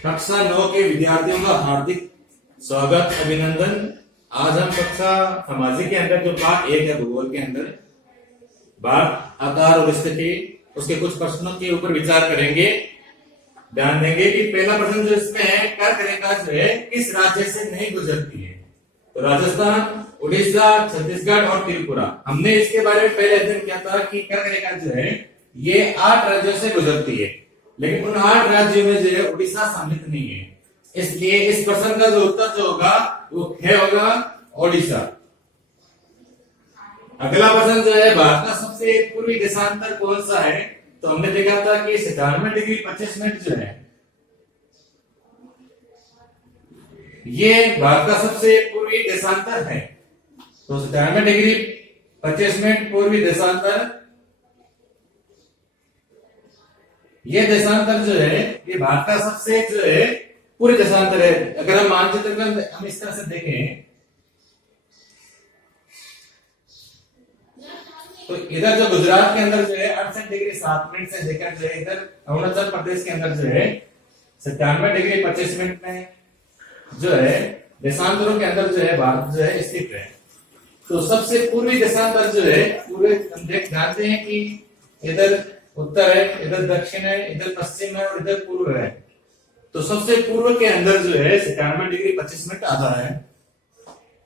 कक्षा 9 के विद्यार्थियों का हार्दिक स्वागत अभिनंदन। आज हम कक्षा सामाजिक के अंदर जो पाठ 1 है भूगोल के अंदर भाग आकार और स्थिति उसके कुछ प्रश्नों के ऊपर विचार करेंगे। ध्यान देंगे कि पहला प्रश्न जो इसमें है कर्क रेखा जो है किस राज्य से नहीं गुजरती है। तो राजस्थान, उड़ीसा, छत्तीसगढ़ और त्रिपुरा। हमने इसके बारे में पहले अध्ययन किया था कि कर्क रेखा जो है ये 8 राज्यों से गुजरती है, लेकिन उन 8 राज्यों में जो है उड़ीसा सम्मिलित नहीं है। इसलिए इस प्रश्न का जो उत्तर जो होगा वो ख होगा, ओडिशा। अगला प्रश्न जो है भारत का सबसे पूर्वी देशांतर कौन सा है। तो हमने देखा था कि 97 डिग्री 25 मिनट जो है ये भारत का सबसे पूर्वी देशांतर है। तो 97 डिग्री 25 मिनट पूर्वी देशांतर, ये देशांतर जो है ये भारत का सबसे जो है पूरे देशांतर है। अगर हम मानचित्र में हम इस तरह से देखें तो इधर जो गुजरात के अंदर जो है 68 डिग्री 7 मिनट से लेकर जो है इधर अरुणाचल प्रदेश के अंदर जो है 97 डिग्री 25 मिनट में जो है देशांतरों के अंदर जो है भारत जो है स्थित है। तो सबसे पूर्वी देशांतर जो है पूरे हम जानते हैं कि इधर उत्तर है, इधर दक्षिण है, इधर पश्चिम है और इधर पूर्व है। तो सबसे पूर्व के अंदर जो है 97 डिग्री 25 मिनट आता है।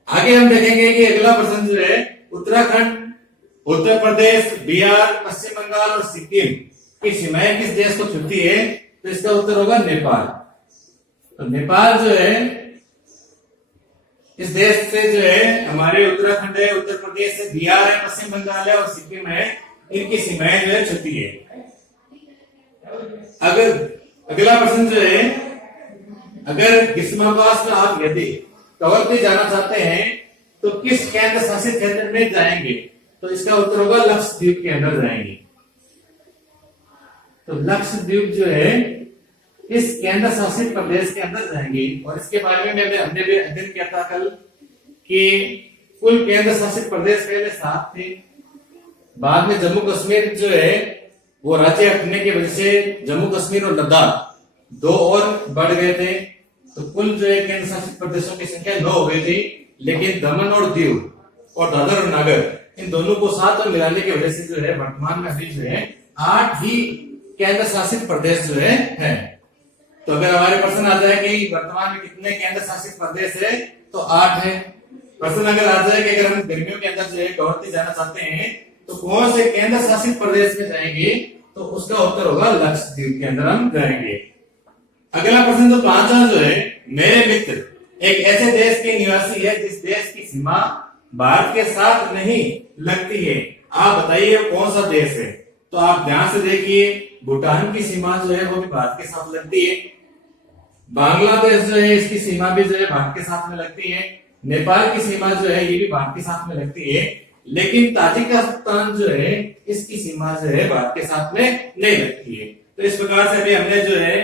आगे हम देखेंगे कि अगला प्रश्न जो है उत्तराखंड, उत्तर प्रदेश, बिहार, पश्चिम बंगाल और सिक्किम की सीमाएं किस देश को छूती है। तो इसका उत्तर होगा नेपाल। तो नेपाल जो है इस देश से जो है हमारे उत्तराखंड है, उत्तर प्रदेश है, बिहार है, पश्चिम बंगाल है और सिक्किम है, इनकी सीमाएं जो है छूती है। अगर अगला प्रश्न जो है अगर ग्रीष्मावकाश में आप यदि कवरत्ती जाना चाहते हैं तो किस केंद्र शासित क्षेत्र में जाएंगे। तो इसका उत्तर होगा लक्षद्वीप के अंदर जाएंगे। तो लक्षद्वीप जो है इस केंद्र शासित प्रदेश के अंदर जाएंगे। और इसके बारे में हमने भी अध्ययन किया था कल कि कुल केंद्र शासित प्रदेश पहले 7 थे, बाद में जम्मू कश्मीर जो है वो राज्य हटने की वजह से जम्मू कश्मीर और लद्दाख 2 और बढ़ गए थे। तो कुल जो है केंद्र शासित प्रदेशों की संख्या 9 हो गई थी, लेकिन दमन और दीव और दादर और नगर इन दोनों को साथ में मिलाने की वजह से जो है वर्तमान में अभी जो है 8 ही केंद्र शासित प्रदेश जो है। तो अगर हमारे प्रश्न आ जाए कि वर्तमान में कितने केंद्र शासित प्रदेश है तो 8 है। प्रश्न अगर आ जाए कि अगर हम गर्मियों के अंदर जो है कवरत्ती जाना चाहते हैं तो कौन से केंद्र शासित प्रदेश में जाएंगे। तो उसका उत्तर होगा लक्षद्वीप के अंदर हम जाएंगे। अगला प्रश्न जो 5वां जो है मेरे मित्र एक ऐसे देश के निवासी है जिस देश की सीमा भारत के साथ नहीं लगती है। आप बताइए कौन सा देश है। तो आप ध्यान से देखिए, भूटान की सीमा जो है वो भी भारत के साथ लगती है। बांग्लादेश जो है इसकी सीमा भी जो है भारत के साथ में लगती है। नेपाल की सीमा जो है ये भी भारत के साथ में लगती है। लेकिन ताजिकिस्तान जो है इसकी सीमा जो है भारत के साथ में नहीं लगती है। तो इस प्रकार से अभी हमने जो है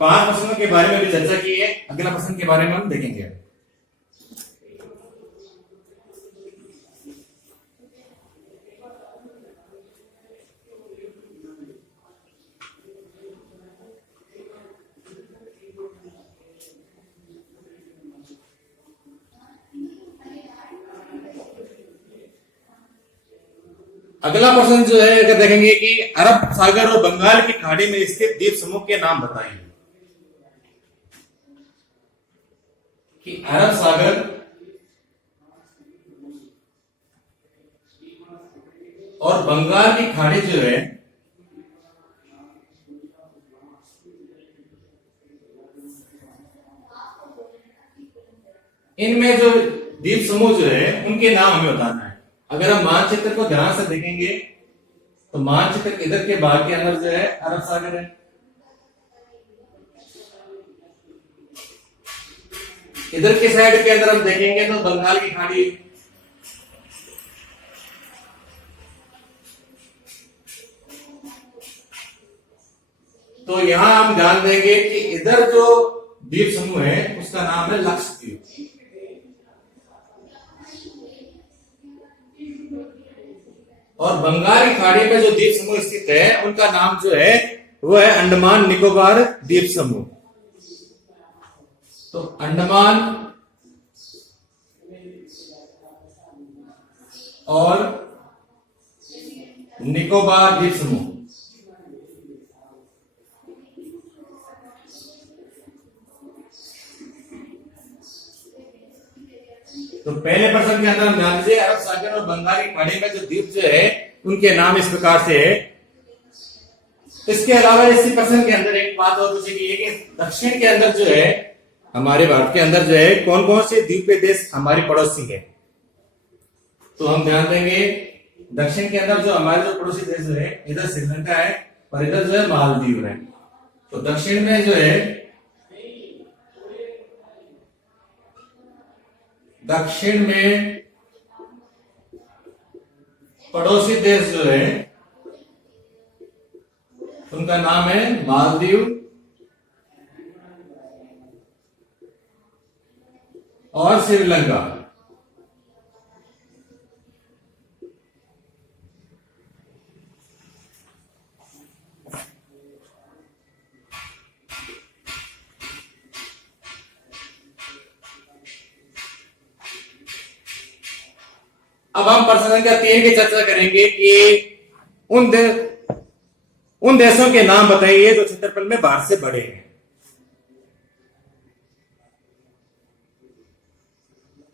5 प्रश्नों के बारे में भी चर्चा की है। अगला प्रश्न के बारे में हम देखेंगे। अगला प्रश्न जो है अगर देखेंगे कि अरब सागर और बंगाल की खाड़ी में स्थित द्वीप समूह के नाम बताइए। कि अरब सागर और बंगाल की खाड़ी जो है इनमें जो द्वीप समूह जो है उनके नाम हमें बताना है। अगर हम मानचित्र को ध्यान से देखेंगे तो मानचित्र इधर के भाग के अंदर जो है अरब सागर है, इधर के साइड के अंदर हम देखेंगे तो बंगाल की खाड़ी। तो यहां हम ध्यान देंगे कि इधर जो द्वीप समूह है उसका नाम है लक्षद्वीप। और बंगाल की खाड़ी में जो द्वीप समूह स्थित है उनका नाम जो है वो है अंडमान निकोबार द्वीप समूह। तो अंडमान और निकोबार द्वीप समूह, तो पहले प्रश्न के अंदर हम ध्यान दीजिए, अरब सागर और बंगाल की खाड़ी में जो द्वीप जो है उनके नाम इस प्रकार से है। इसके अलावा इसी प्रश्न के अंदर एक बात और पूछी गई है कि दक्षिण के अंदर जो है, हमारे भारत के अंदर जो है कौन कौन से द्वीपीय देश हमारी पड़ोसी है। तो हम ध्यान देंगे दक्षिण के अंदर जो हमारे जो पड़ोसी देश है, इधर श्रीलंका है और इधर जो है मालदीव है। तो दक्षिण में जो है, दक्षिण में पड़ोसी देश जो है उनका नाम है मालदीव और श्रीलंका। अब हम प्रश्न संख्या 3 की चर्चा करेंगे कि उन देशों के नाम बताइए जो क्षेत्रफल में भारत से बड़े हैं।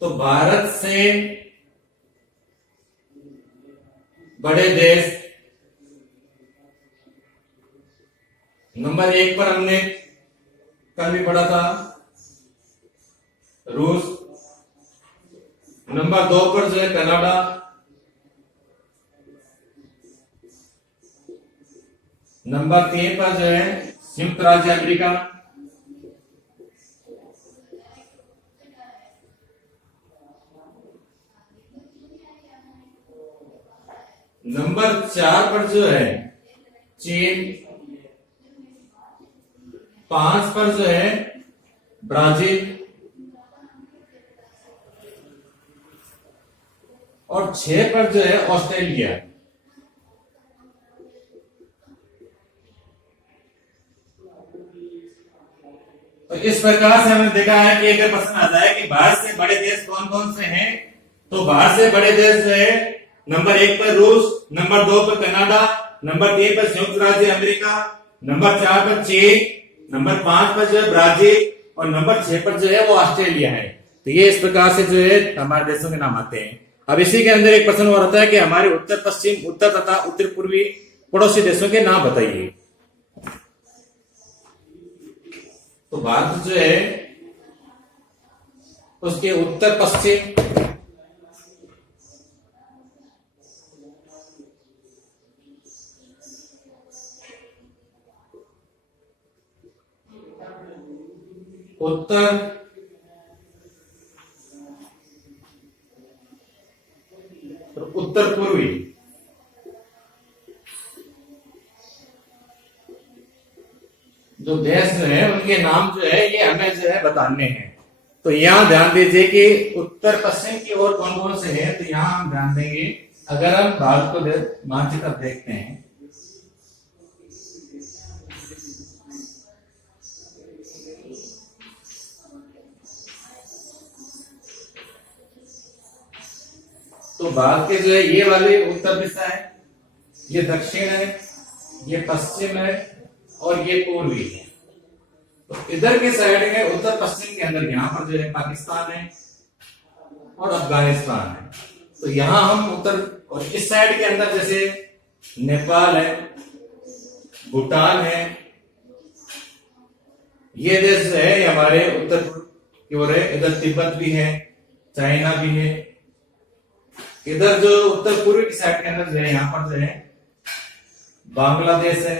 तो भारत से बड़े देश नंबर 1 पर हमने कल भी पढ़ा था रूस, नंबर 2 पर जो है कनाडा, नंबर 3 पर जो है संयुक्त राज्य अमेरिका, नंबर 4 पर जो है चीन, 5 पर जो है ब्राजील और 6 पर जो है ऑस्ट्रेलिया। तो इस प्रकार से हमने देखा है कि अगर प्रश्न आता है कि भारत से बड़े देश कौन कौन से हैं, तो भारत से बड़े देश जो है नंबर 1 पर रूस, नंबर 2 पर कनाडा, नंबर 3 पर संयुक्त राज्य अमेरिका, नंबर 4 पर चीन, नंबर 5 पर जो है ब्राजील और नंबर 6 पर जो है वो ऑस्ट्रेलिया है। तो ये इस प्रकार से जो है हमारे देशों के नाम आते हैं। अब इसी के अंदर एक प्रश्न और आता है कि हमारे उत्तर पश्चिम, उत्तर तथा उत्तर पूर्वी पड़ोसी देशों के नाम बताइए। तो भारत जो है उसके उत्तर पश्चिम, उत्तर उत्तर पूर्वी जो देश जो है उनके नाम जो है ये हमें जो है बताने हैं। तो यहां ध्यान दीजिए कि उत्तर पश्चिम की ओर कौन कौन से हैं। तो यहां हम ध्यान देंगे, अगर हम भारत को मानचित्र देखते हैं तो भारत के जो है ये वाले उत्तर दिशा है, ये दक्षिण है, ये पश्चिम है और ये पूर्वी है। तो इधर के साइड में उत्तर पश्चिम के अंदर यहाँ पर जो है पाकिस्तान है और अफगानिस्तान है। तो यहां हम उत्तर, और इस साइड के अंदर जैसे नेपाल है, भूटान है, ये देश जो है हमारे उत्तर की ओर है। इधर तिब्बत भी है, चाइना भी है। इधर जो उत्तर पूर्वी की साइड के अंदर जो है यहाँ पर जो है बांग्लादेश है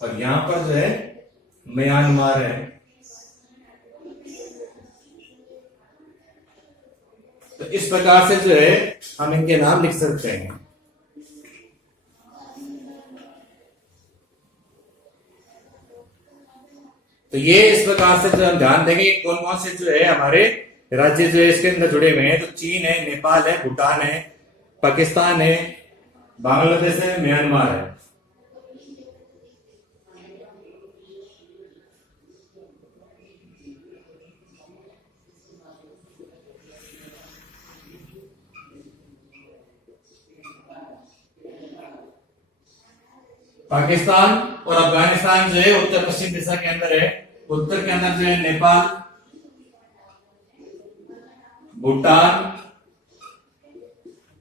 और यहां पर जो है म्यांमार है। तो इस प्रकार से जो है हम इनके नाम लिख सकते हैं। तो ये इस प्रकार से जो हम ध्यान देंगे कौन कौन से जो है हमारे राज्य जो है इसके अंदर जुड़े हुए हैं। तो चीन है, नेपाल है, भूटान है, पाकिस्तान है, बांग्लादेश है, म्यांमार है। पाकिस्तान और अफगानिस्तान जो है उत्तर पश्चिम दिशा के अंदर है। उत्तर के अंदर जो है नेपाल, भूटान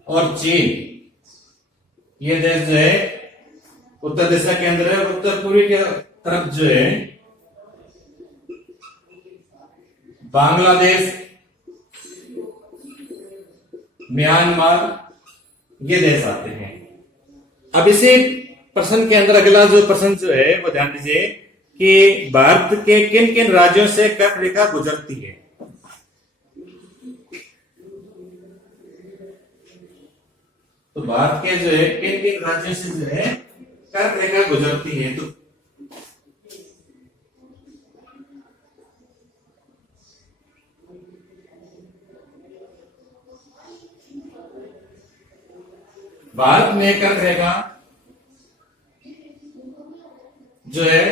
और चीन, ये देश जो है उत्तर दिशा के अंदर है। उत्तर पूर्वी के तरफ जो है बांग्लादेश, म्यांमार, ये देश आते हैं। अब इसी प्रश्न के अंदर अगला जो प्रश्न जो है वो ध्यान दीजिए कि भारत के किन किन राज्यों से कर्क रेखा गुजरती है। तो भारत के जो है किन किन राज्यों से जो है कर्क रेखा गुजरती है। तो भारत में कर्क रेखा जो है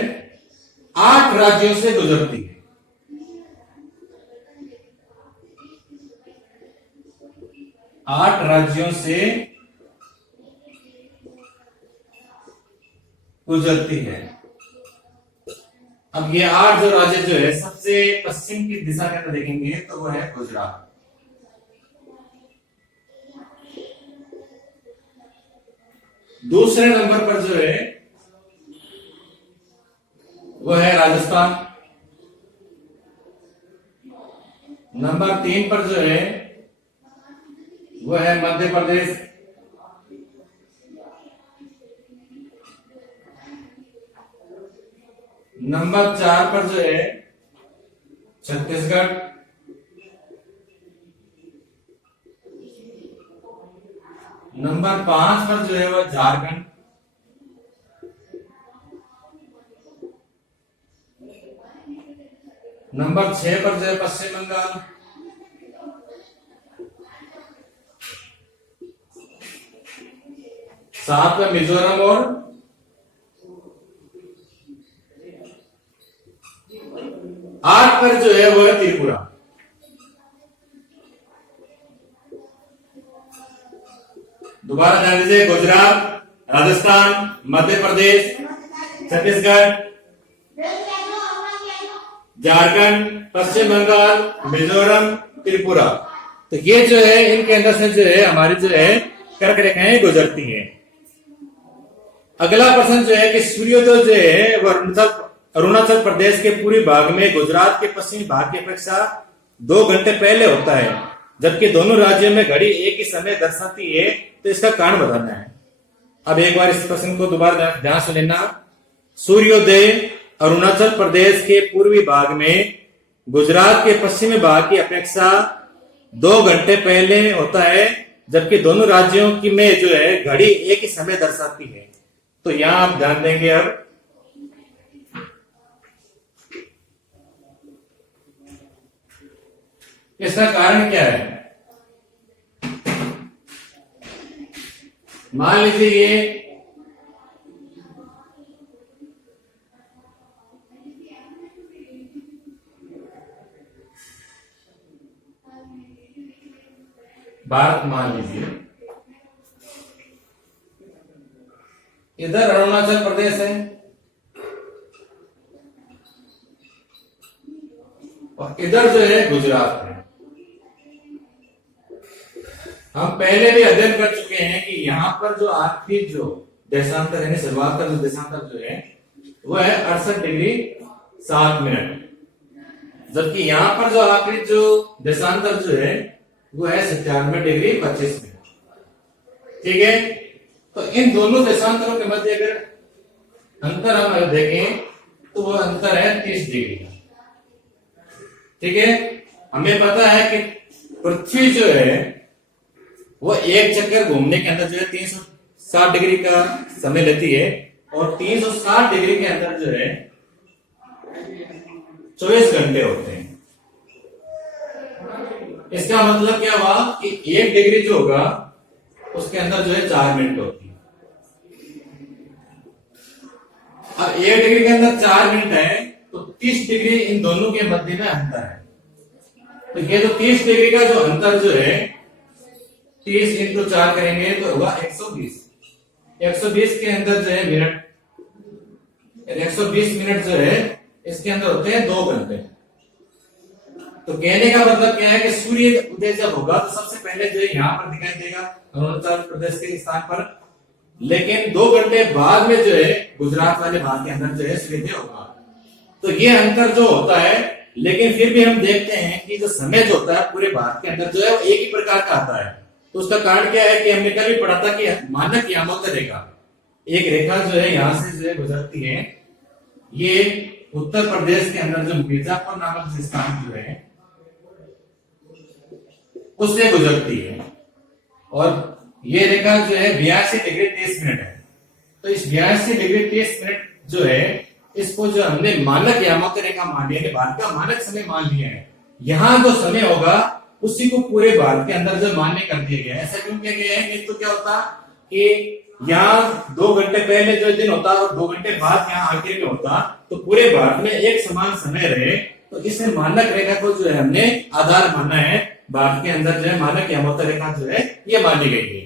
8 राज्यों से गुजरती है। 8 राज्यों से गुजरती है। अब ये 8 जो राज्य जो है सबसे पश्चिम की दिशा के अंदर देखेंगे तो वो है गुजरात। दूसरे नंबर पर जो है वो है राजस्थान। नंबर 3 पर जो है वो है मध्य प्रदेश। नंबर 4 पर जो है छत्तीसगढ़। नंबर 5 पर जो है वो झारखंड। नंबर 6 पर जो है पश्चिम बंगाल। सात पर मिजोरम और 8 पर जो है वो है त्रिपुरा। दोबारा ध्यान दीजिए, गुजरात, राजस्थान, मध्य प्रदेश, छत्तीसगढ़, झारखंड, पश्चिम बंगाल, मिजोरम, त्रिपुरा। तो ये जो है इनके अंदर से जो है हमारी जो है कर्क रेखाएं गुजरती हैं। अगला प्रश्न जो है कि सूर्योदय जो है वह अरुणाचल प्रदेश के पूर्वी भाग में गुजरात के पश्चिमी भाग की अपेक्षा 2 घंटे पहले होता है, जबकि दोनों राज्यों में घड़ी एक ही समय दर्शाती है। तो इसका कारण बताना है। अब एक बार इस प्रश्न को दोबारा ध्यान से लेना। सूर्योदय अरुणाचल प्रदेश के पूर्वी भाग में गुजरात के पश्चिमी भाग की अपेक्षा 2 घंटे पहले होता है, जबकि दोनों राज्यों की में जो है घड़ी एक ही समय दर्शाती है। तो यहां आप ध्यान देंगे। अब इसका कारण क्या है? मान लीजिए ये भारत मान लीजिए, इधर अरुणाचल प्रदेश है और इधर जो है गुजरात है। हम पहले भी अध्ययन कर चुके हैं कि यहां पर जो आखिरी जो देशांतर है, शुरुआत का जो देशांतर जो है वो है 68 डिग्री 7 मिनट, जबकि यहां पर जो आखिरी जो देशांतर जो है वो है 97 डिग्री 25 मिनट। ठीक है, तो इन दोनों देशांतरों के मध्य अगर अंतर हम देखें तो वो अंतर है 30 डिग्री का। ठीक है, हमें पता है कि पृथ्वी जो है वो एक चक्कर घूमने के अंदर जो है 360 डिग्री का समय लेती है और 360 डिग्री के अंदर जो है 24 घंटे होते हैं। इसका मतलब क्या हुआ कि 1 डिग्री जो होगा उसके अंदर जो है 4 मिनट होती है। अब 1 डिग्री के अंदर 4 मिनट है तो 30 डिग्री इन दोनों के मध्य में अंतर है। तो ये जो 30 डिग्री का जो अंतर जो है 30 × 4 करेंगे तो होगा 120। 120 के अंदर जो है मिनट 120 मिनट जो है इसके अंदर होते हैं 2 घंटे। तो कहने का मतलब क्या है कि सूर्य उदय जब होगा तो सबसे पहले जो है यहाँ पर दिखाई देगा अरुणाचल प्रदेश के स्थान पर, लेकिन 2 घंटे बाद में जो है गुजरात वाले भाग के अंदर जो है सूर्योदय होगा। तो ये अंतर जो होता है, लेकिन फिर भी हम देखते हैं कि जो समय जो होता है पूरे भारत के अंदर जो है वो एक ही प्रकार का आता है। तो उसका कारण क्या है कि हमने कल भी पढ़ा था कि मानक यामांक रेखा, एक रेखा जो है यहां से जो है गुजरती है, ये उत्तर प्रदेश के अंदर जो मिर्जापुर नामक स्थान जो है उससे गुजरती है, और ये रेखा जो है 82 डिग्री 30 मिनट है। तो इस 82 डिग्री 30 मिनट जो है इसको जो हमने मानक यामांक रेखा मान लिया, भारत का मानक समय मान लिया है। यहाँ जो समय होगा उसी को पूरे भारत के अंदर जो मान्य कर दिया गया है। ऐसा क्यों किया गया है? नहीं तो क्या होता कि यहाँ 2 घंटे पहले जो दिन होता और 2 घंटे बाद यहाँ आखिर में होता, तो पूरे भारत में एक समान समय रहे। तो इसमें मानक रेखा को जो है हमने आधार माना है, भारत के अंदर जो है मानक यामांक रेखा जो है ये मानी गई है।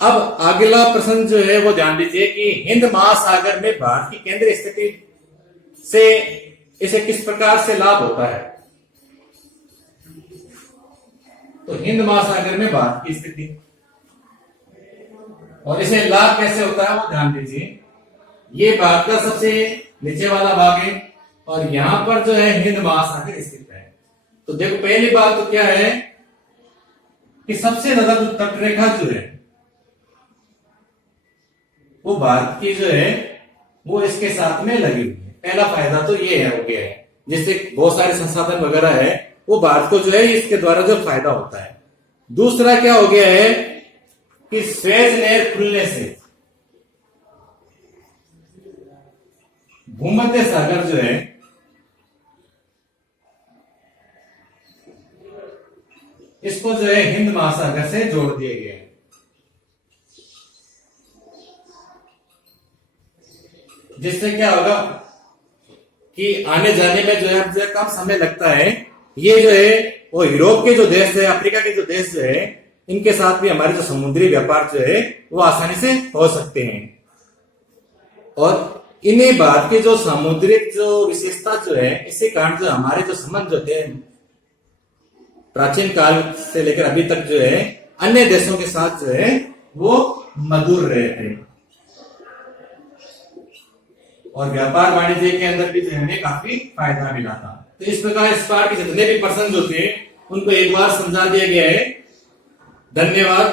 अब अगला प्रश्न जो है वो ध्यान दीजिए कि हिंद महासागर में भारत की केंद्रीय स्थिति से इसे किस प्रकार से लाभ होता है। तो हिंद महासागर में भारत की स्थिति और इसे लाभ कैसे होता है वो ध्यान दीजिए। ये भारत का सबसे नीचे वाला भाग है और यहां पर जो है हिंद महासागर स्थित है। तो देखो पहली बात तो क्या है कि सबसे ज्यादा जो तटरेखा जो है वो भारत की जो है वो इसके साथ में लगी हुई है। पहला फायदा तो ये है, हो गया है, जिससे बहुत सारे संसाधन वगैरह है वो भारत को जो है इसके द्वारा जो फायदा होता है। दूसरा क्या हो गया है कि स्वेज नहर खुलने से भूमध्य सागर जो है इसको जो है हिंद महासागर से जोड़ दिया गया है। जिससे क्या होगा कि आने जाने में जो है कम समय लगता है। ये जो है वो यूरोप के जो देश है, अफ्रीका के जो देश जो है, इनके साथ भी हमारे जो समुद्री व्यापार जो है वो आसानी से हो सकते हैं। और इन्हें भारत की जो सामुद्रिक जो विशेषता जो है, इसी कारण जो हमारे जो संबंध जो थे प्राचीन काल से लेकर अभी तक जो है अन्य देशों के साथ जो है वो मधुर रहे थे। और व्यापार वाणिज्य के अंदर भी जो हमें काफी फायदा मिला था। तो इस प्रकार इस बार के जितने भी प्रश्न जो थे उनको एक बार समझा दिया गया है। धन्यवाद।